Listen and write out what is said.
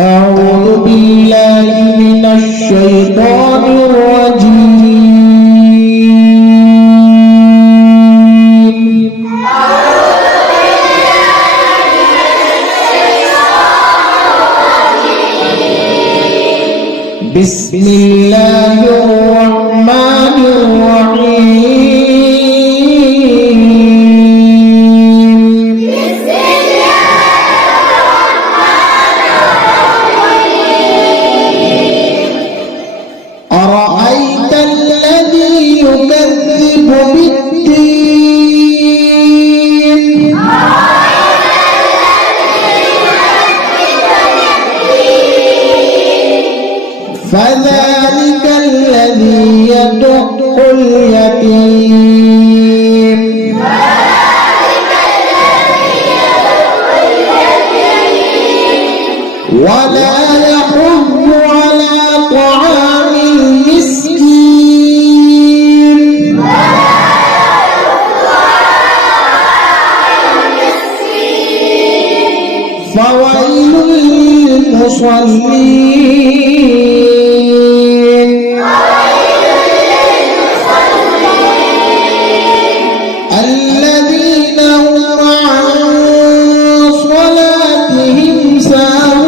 أعوذ بالله من الشيطان الرجيم. بسم الله الرحمن الرحيم. أرأيت الذي يكذب بالدين فذلك الذي يدع اليتيم ولا يحض على طعام المسكين فويل للمصلين الذين هم عن صلاتهم ساهون